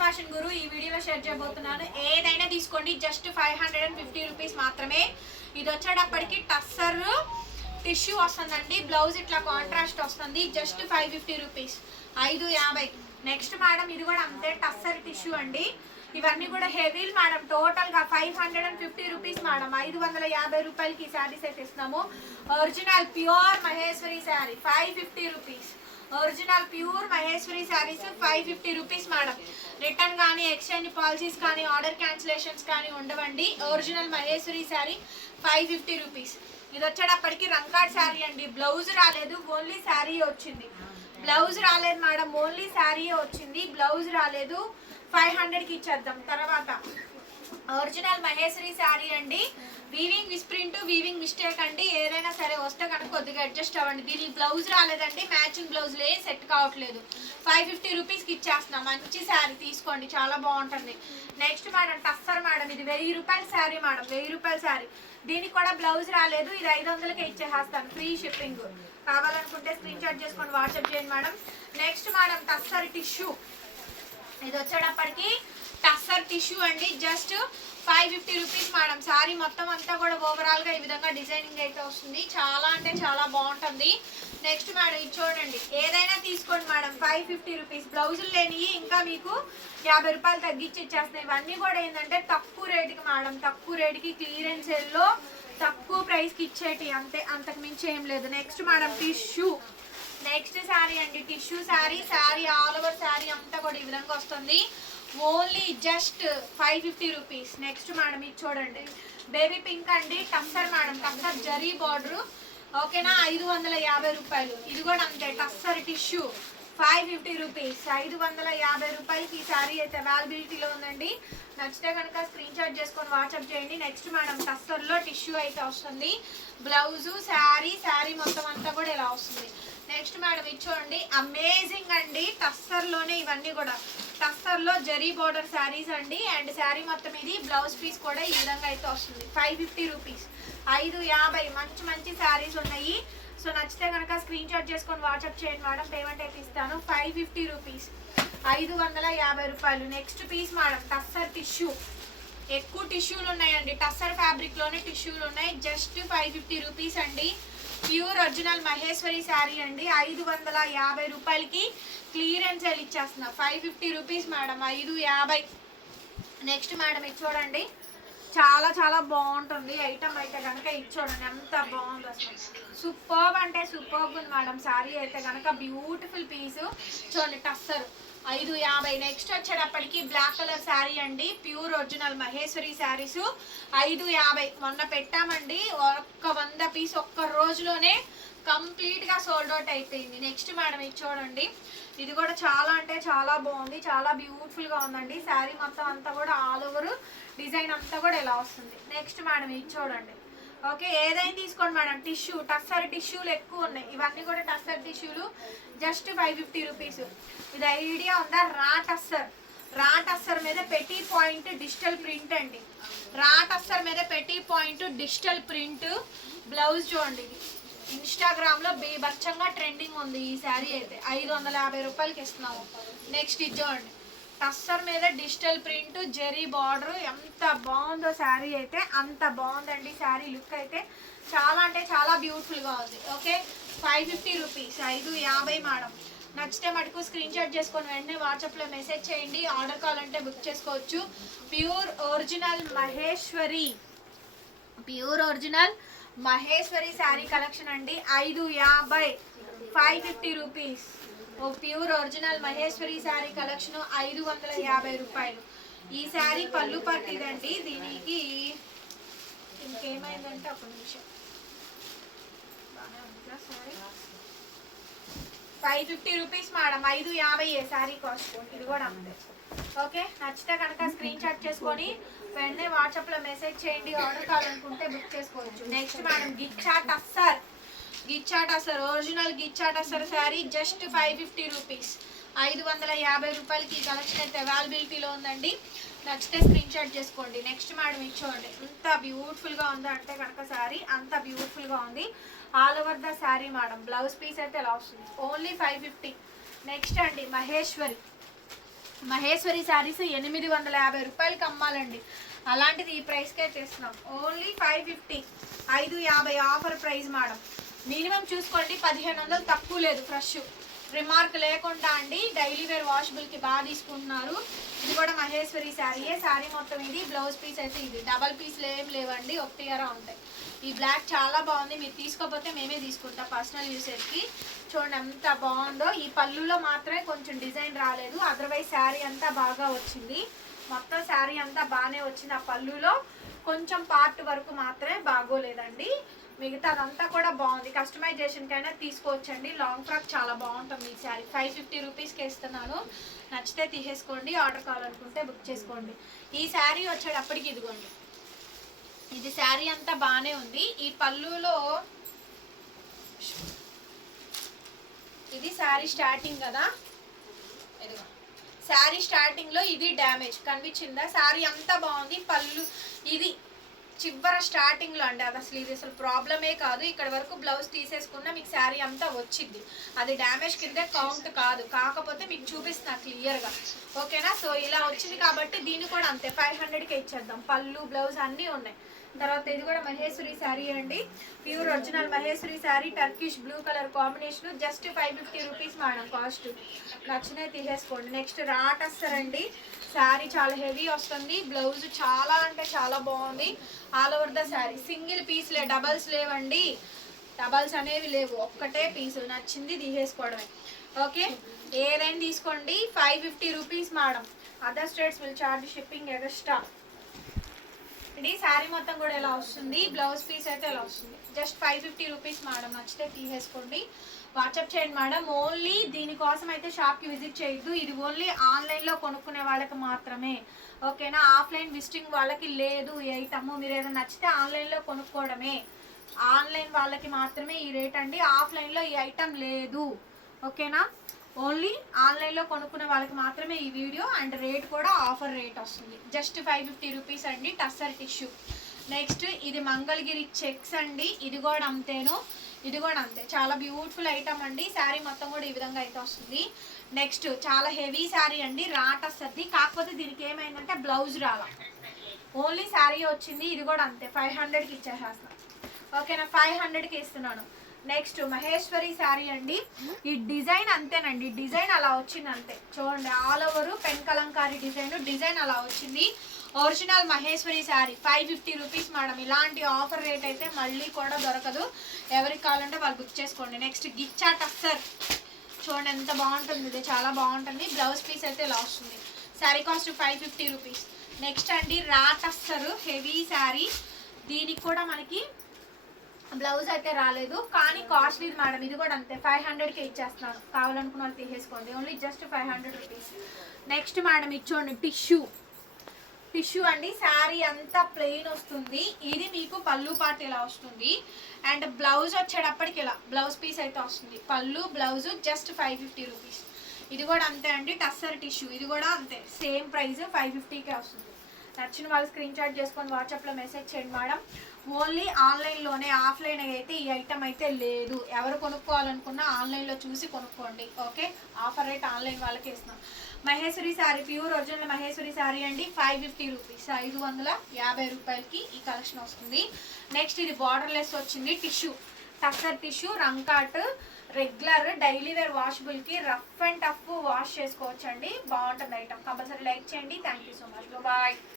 Fashion గురు ఈ వీడియోలో share చేయబోతున్నాను. ఏదైనా తీసుకోండి. Just five hundred and fifty rupees మాత్రమే. ఇది వచ్చేటప్పటికి టస్సర్ టిష్యూ వస్తుందండి. బ్లౌజ్ ఇట్లా కాంట్రాస్ట్ వస్తుంది. జస్ట్ ఫైవ్ ఫిఫ్టీ రూపీస్ ఐదు యాభై. నెక్స్ట్ మేడం ఇది కూడా అంతే. టస్సర్ టిష్యూ అండి. ఇవన్నీ కూడా హెవీల్ మేడం టోటల్గా five hundred and fifty rupees madam ఐదు వందల యాభై రూపాయలకి ఈ శారీస్ అయితే ఇస్తున్నాము. Original pure Maheshwari sari five fifty rupees original pure Maheshwari saris five fifty rupees madam return కానీ ఎక్స్చేంజ్ పాలసీస్ కానీ ఆర్డర్ క్యాన్సిలేషన్స్ కానీ ఉండవండి. Original Maheshwari sari five fifty rupees ఇది వచ్చేటప్పటికి రంకాడ్ శారీ అండి. బ్లౌజ్ రాలేదు ఓన్లీ శారీ వచ్చింది. బ్లౌజ్ రాలేదు మేడం ఓన్లీ శారీ వచ్చింది. బ్లౌజ్ రాలేదు. ఫైవ్ హండ్రెడ్కి ఇచ్చేద్దాం. తర్వాత ఒరిజినల్ మహేశ్వరి శారీ అండి. వీవింగ్ విస్ప్రింట్ వీవింగ్ మిస్టేక్ అండి. ఏదైనా సరే వస్తే కనుక కొద్దిగా అడ్జస్ట్ అవ్వండి. దీనికి బ్లౌజ్ రాలేదండి. మ్యాచింగ్ బ్లౌజ్లే సెట్ కావట్లేదు. ఫైవ్ ఫిఫ్టీ రూపీస్కి ఇచ్చేస్తున్నాం. మంచి శారీ తీసుకోండి. చాలా బాగుంటుంది. నెక్స్ట్ మేడం టస్సర్ మేడం ఇది వెయ్యి రూపాయల శారీ మేడం వెయ్యి రూపాయల శారీ. దీనికి కూడా బ్లౌజ్ రాలేదు. ఇది ఐదు వందలకే ఇచ్చేస్తాను ఫ్రీ షిప్పింగ్ కావాలనుకుంటే స్క్రీన్ షాట్ చేసుకొని వాట్సాప్ చేయండి madam next madam tussar tissue ఇది వచ్చేటప్పటికి టఫర్ టిష్యూ అండి. Just five fifty rupees madam. Sari మొత్తం అంతా కూడా ఓవరాల్గా ఈ విధంగా డిజైనింగ్ అయితే వస్తుంది. చాలా అంటే చాలా బాగుంటుంది. నెక్స్ట్ మేడం ఇది చూడండి. ఏదైనా తీసుకోండి మేడం. Five fifty rupees. బ్లౌజులు లేనివి ఇంకా మీకు యాభై రూపాయలు తగ్గించి ఇచ్చేస్తున్నాయి. ఇవన్నీ కూడా ఏంటంటే తక్కువ రేటుకి మేడం. తక్కువ రేటుకి క్లియరెన్స్ ఎల్లో తక్కువ ప్రైస్కి ఇచ్చేటి అంతే. అంతకు మించి ఏం లేదు. Next madam tissue. Next sari అండి. Tissue sari sari all over sari అంతా కూడా ఈ విధంగా వస్తుంది. Only just five fifty rupees. Next madam ఇది చూడండి. బేబీ పింక్ అండి టస్సర్ మేడం టస్సర్ జరీ బార్డర్ ఓకేనా ఐదు వందల యాభై రూపాయలు. ఇది కూడా అంతే tussar tissue five fifty rupees ఐదు వందల యాభై రూపాయలకి ఈ శారీ అయితే అవైలబిలిటీలో ఉందండి. నచ్చితే కనుక స్క్రీన్ షాట్ చేసుకొని వాట్సాప్ చేయండి. నెక్స్ట్ మేడం టస్సర్లో టిష్యూ అయితే వస్తుంది. బ్లౌజు శారీ శారీ మొత్తం అంతా కూడా ఇలా వస్తుంది. Next madam ఇచ్చోండి. అమేజింగ్ అండి. టస్సర్లోనే ఇవన్నీ కూడా. టస్సర్లో జరీ బోర్డర్ శారీస్ అండి. అండ్ శారీ మొత్తం ఇది బ్లౌజ్ పీస్ కూడా ఈ విధంగా అయితే వస్తుంది. ఫైవ్ ఫిఫ్టీ రూపీస్ ఐదు యాభై మంచి మంచి శారీస్ ఉన్నాయి. సో నచ్చితే కనుక స్క్రీన్ షాట్ చేసుకొని వాట్సాప్ చేయండి మేడం పేమెంట్ అయితే ఇస్తాను. ఫైవ్ ఫిఫ్టీ రూపీస్ ఐదు వందల యాభై రూపాయలు. Next piece madam tussar tissue ఎక్కువ టిష్యూలు ఉన్నాయండి. టస్సర్ ఫ్యాబ్రిక్లోనే టిష్యూలు ఉన్నాయి. జస్ట్ ఫైవ్ ఫిఫ్టీ రూపీస్ అండి. ప్యూర్ ఒరిజినల్ మహేశ్వరి శారీ అండి. ఐదు వందల యాభై రూపాయలకి clearance sale ఇచ్చేస్తున్నా. Five fifty rupees madam. ఐదు యాభై. నెక్స్ట్ మేడం ఇది చూడండి. చాలా చాలా బాగుంటుంది. ఐటమ్ అయితే కనుక ఇది చూడండి. ఎంత బాగుంది అసలు. సూపర్బ్ అంటే సూపర్బ్ ఉంది మేడం. శారీ అయితే కనుక బ్యూటిఫుల్ పీసు. చూడండి టస్సరు. ఐదు యాభై నెక్స్ట్ వచ్చేటప్పటికి బ్లాక్ కలర్ శారీ అండి. Pure original Maheshwari saris. ఐదు యాభై మొన్న పెట్టామండి. ఒక్క వంద పీస్ ఒక్క రోజులోనే కంప్లీట్గా సోల్డ్ అవుట్ అయిపోయింది. నెక్స్ట్ మేడం ఇది చూడండి. ఇది కూడా చాలా అంటే చాలా బాగుంది. చాలా బ్యూటిఫుల్గా ఉందండి. శారీ మొత్తం అంతా కూడా ఆల్ ఓవర్ డిజైన్ అంతా కూడా ఇలా వస్తుంది. నెక్స్ట్ మేడం ఇది చూడండి. ఓకే ఏదైనా తీసుకోండి మేడం. టిష్యూ టస్సర్ టిష్యూలు ఎక్కువ ఉన్నాయి. ఇవన్నీ కూడా టస్సర్ టిష్యూలు. జస్ట్ ఫైవ్ ఫిఫ్టీ రూపీస్ ఇది ఐడియా ఉందా? రా టస్సర్. రా టస్సర్ మీద పెటీ పాయింట్ డిజిటల్ ప్రింట్ అండి. రా టస్సర్ మీద petty point digital print blouse చూడండి. ఇది ఇన్స్టాగ్రామ్లో బీభత్సంగా ట్రెండింగ్ ఉంది ఈ శారీ అయితే. ఐదు వందల యాభై రూపాయలకి ఇస్తున్నాము. నెక్స్ట్ ఇది చూడండి. టస్టర్ మీద డిజిటల్ ప్రింట్ జెరీ బార్డర్ ఎంత బాగుందో శారీ అయితే అంత బాగుందండి శారీ లుక్ అయితే. చాలా అంటే చాలా బ్యూటిఫుల్గా ఉంది. ఓకే? Five fifty rupees. ఐదు యాభై మేడం. నచ్చితే మటుకు స్క్రీన్ షాట్ చేసుకొని వెంటనే వాట్సాప్లో మెసేజ్ చేయండి. ఆర్డర్ కావాలంటే బుక్ చేసుకోవచ్చు. Pure original Maheshwari. Pure original Maheshwari sari collection అండి. ఐదు యాభై. Five fifty rupees. ఓ pure original Maheshwari sari collection ఐదు వందల యాభై రూపాయలు. ఈ శారీ పళ్ళు పట్టిదండి. దీనికి ఇంకేమైందంటే ఒక నిమిషం. Five fifty rupees madam. ఐదు యాభై ఏ శారీ కాస్ట్. ఇది కూడా అంతే. ఓకే? నచ్చితే కనుక స్క్రీన్ షాట్ చేసుకొని వెంటనే వాట్సాప్లో మెసేజ్ చేయండి. ఆర్డర్ కావాలనుకుంటే బుక్ చేసుకోవచ్చు. నెక్స్ట్ మేడం గిచ్చా టస్సర్ గిచ్చా అసలు ఒరిజినల్ గిచ్చా అసలు sari just five fifty rupees ఐదు వందల యాభై రూపాయలకి ఈ కలెక్షన్ అయితే అవైలబిలిటీలో ఉందండి. నచ్చితే స్క్రీన్ షాట్ చేసుకోండి. నెక్స్ట్ మేడం ఇచ్చోండి ఎంత బ్యూటిఫుల్గా ఉందో అంటే కనుక శారీ అంత బ్యూటిఫుల్గా ఉంది. All over the sari madam blouse piece అయితే ఎలా వస్తుంది? ఓన్లీ ఫైవ్ ఫిఫ్టీ నెక్స్ట్ అండి మహేశ్వరి. మహేశ్వరి శారీస్ ఎనిమిది వందల యాభై రూపాయలకి అమ్మాలండి. అలాంటిది ఈ ప్రైస్కే చేస్తున్నాం. ఓన్లీ ఫైవ్ ఫిఫ్టీ ఐదు యాభై ఆఫర్ ప్రైస్ మేడం మినిమం చూసుకోండి పదిహేను వందలు తక్కువ లేదు ఫ్రెష్. రిమార్క్ లేకుండా అండి డైలీ వేర్ వాషబుల్కి బాగా తీసుకుంటున్నారు. ఇది కూడా మహేశ్వరి శారీయే శారీ మొత్తం ఇది బ్లౌజ్ పీస్ అయితే ఇది. డబల్ పీస్లు ఏం లేవండి ఒకటిగారా ఉంటాయి. ఈ బ్లాక్ చాలా బాగుంది మీరు తీసుకోకపోతే మేమే తీసుకుంటాం పర్సనల్ యూసేజ్కి. చూడండి ఎంత బాగుందో. ఈ పళ్ళులో మాత్రమే కొంచెం డిజైన్ రాలేదు అదర్వైజ్ శారీ అంతా బాగా వచ్చింది. మొత్తం శారీ అంతా బాగానే వచ్చింది ఆ పళ్ళులో. కొంచెం పార్ట్ వరకు మాత్రమే బాగోలేదండి. మిగతా అదంతా కూడా బాగుంది. కస్టమైజేషన్ కైనా తీసుకోవచ్చండి. లాంగ్ ఫ్రాక్ చాలా బాగుంటుంది ఈ శారీ. ఫైవ్ ఫిఫ్టీ రూపీస్కి ఇస్తున్నాను నచ్చితే తీసేసుకోండి. ఆర్డర్ కావాలనుకుంటే బుక్ చేసుకోండి. ఈ శారీ వచ్చేటప్పటికి ఇదిగోండి. ఇది శారీ అంతా బాగానే ఉంది. ఈ పళ్ళులో ఇది శారీ స్టార్టింగ్ కదా? ఇదిగో. శారీ స్టార్టింగ్లో ఇది డ్యామేజ్. కనిపించిందా? శారీ అంతా బాగుంది. పళ్ళు ఇది చివర స్టార్టింగ్లో అండి అది అసలు ఇది అసలు ప్రాబ్లమే కాదు. ఇక్కడ వరకు బ్లౌజ్ తీసేసుకున్నా మీకు శారీ అంతా వచ్చింది. అది డ్యామేజ్ కింద కౌంట్ కాదు. కాకపోతే మీకు చూపిస్తున్నా క్లియర్గా ఓకేనా? సో ఇలా వచ్చింది కాబట్టి దీన్ని కూడా అంతే. ఫైవ్ హండ్రెడ్కి ఇచ్చేద్దాం. పళ్ళు బ్లౌజ్ అన్నీ ఉన్నాయి. తర్వాత ఇది కూడా మహేశ్వరి శారీ అండి. Pure original Maheshwari sari Turkish blue colour combination. Just five fifty rupees madam cost. నచ్చినవి తీసేసుకోండి. నెక్స్ట్ రాటస్సర్ అండి శారీ చాలా హెవీ వస్తుంది. బ్లౌజ్ చాలా అంటే చాలా బాగుంది. All over the sari. Single పీస్లే doubles లేవండి. డబల్స్ అనేవి లేవు. ఒక్కటే పీస్. నచ్చింది తీసేసుకోవడమే. ఓకే? ఏదైనా తీసుకోండి? Five fifty rupees madam. Other states will charge shipping extra ఇది శారీ మొత్తం కూడా ఎలా వస్తుంది? బ్లౌజ్ పీస్ అయితే ఎలా వస్తుంది? Just five fifty rupees madam. నచ్చితే తీసేసుకోండి. వాట్సాప్ చేయండి మేడం. ఓన్లీ దీనికోసం అయితే షాప్కి విజిట్ చేయొద్దు. ఇది ఓన్లీ ఆన్లైన్లో కొనుక్కునే వాళ్ళకి మాత్రమే. ఓకేనా? ఆఫ్లైన్ విజిటింగ్ వాళ్ళకి లేదు. ఈ మీరు ఏదైనా నచ్చితే ఆన్లైన్లో కొనుక్కోవడమే. ఆన్లైన్ వాళ్ళకి మాత్రమే ఈ రేట్ అండి. ఆఫ్లైన్లో ఈ ఐటమ్ లేదు. ఓకేనా? ఓన్లీ ఆన్లైన్లో కొనుక్కునే వాళ్ళకి మాత్రమే ఈ వీడియో అండ్ రేట్ కూడా ఆఫర్ రేట్ వస్తుంది. జస్ట్ ఫైవ్ ఫిఫ్టీ రూపీస్ అండి. టస్సర్ టిష్యూ నెక్స్ట్ ఇది మంగళగిరి చెక్స్ అండి. ఇది కూడా అంతేను. ఇది కూడా అంతే. చాలా బ్యూటిఫుల్ ఐటమ్ అండి. శారీ మొత్తం కూడా ఈ విధంగా అయితే వస్తుంది. నెక్స్ట్ చాలా హెవీ శారీ అండి. రాట్ వస్తుంది కాకపోతే దీనికి ఏమైందంటే బ్లౌజ్ రాల ఓన్లీ శారీ వచ్చింది. ఇది కూడా అంతే. ఫైవ్ హండ్రెడ్కి ఇచ్చేసేస్తాను ఓకేనా ఫైవ్ హండ్రెడ్కి ఇస్తున్నాను. నెక్స్ట్ మహేశ్వరి శారీ అండి. ఈ డిజైన్ అంతేనండి. డిజైన్ అలా వచ్చింది అంతే. చూడండి. All over pen kalamkari design. Design అలా వచ్చింది. Original Maheshwari sari five fifty rupees madam ఇలాంటి ఆఫర్ రేట్ అయితే మళ్ళీ కూడా దొరకదు. ఎవరికి కావాలంటే వాళ్ళు బుక్ చేసుకోండి. నెక్స్ట్ గిచ్చా టస్సర్ చూడండి ఎంత బాగుంటుంది ఇది. చాలా బాగుంటుంది. బ్లౌజ్ పీస్ అయితే ఇలా వస్తుంది. Sari cost five fifty rupees next అండి రాటస్సర్ హెవీ శారీ దీనికి కూడా మనకి బ్లౌజ్ అయితే రాలేదు. కానీ కాస్ట్లీ మేడం ఇది కూడా అంతే. ఫైవ్ హండ్రెడ్కి ఇచ్చేస్తున్నాను. కావాలనుకున్న వాళ్ళు తీసేసుకోండి. Only just five hundred rupees next madam ఇచ్చోండి tissue tissue అండి. శారీ అంతా ప్లెయిన్ వస్తుంది. ఇది మీకు పళ్ళు పాటు ఇలా వస్తుంది? అండ్ బ్లౌజ్ వచ్చేటప్పటికి ఇలా బ్లౌజ్ పీస్ అయితే వస్తుంది. పళ్ళు blouse just five fifty rupees ఇది కూడా అంతే అండి. టస్సర్ టిష్యూ. ఇది కూడా అంతే. సేమ్ ప్రైస్ ఫైవ్ ఫిఫ్టీకే వస్తుంది. నచ్చిన వాళ్ళు స్క్రీన్ షాట్ చేసుకొని వాట్సాప్లో మెసేజ్ చేయండి మేడం. ఓన్లీ ఆన్లైన్లోనే ఆఫ్లైన్ అయితే ఈ ఐటమ్ అయితే లేదు. ఎవరు కొనుక్కోవాలనుకున్నా ఆన్లైన్లో చూసి కొనుక్కోండి. ఓకే? ఆఫర్ రేట్ ఆన్లైన్ వాళ్ళకి ఇస్తున్నాం. మహేశ్వరి శారీ ప్యూర్ ఒరిజినల్ మహేశ్వరి శారీ అండి. ఫైవ్ ఫిఫ్టీ రూపీస్ ఐదు వందల యాభై రూపాయలకి ఈ కలెక్షన్ వస్తుంది. నెక్స్ట్ ఇది బార్డర్లెస్ వచ్చింది. టిష్యూ టస్సర్ టిష్యూ రంకాట్ రెగ్యులర్ డైలీ వేర్ వాషబుల్కి రఫ్ అండ్ టఫ్ వాష్ చేసుకోవచ్చండి. బాగుంటుంది ఐటమ్ కంపల్సరీ లైక్ చేయండి. Thank you so much bye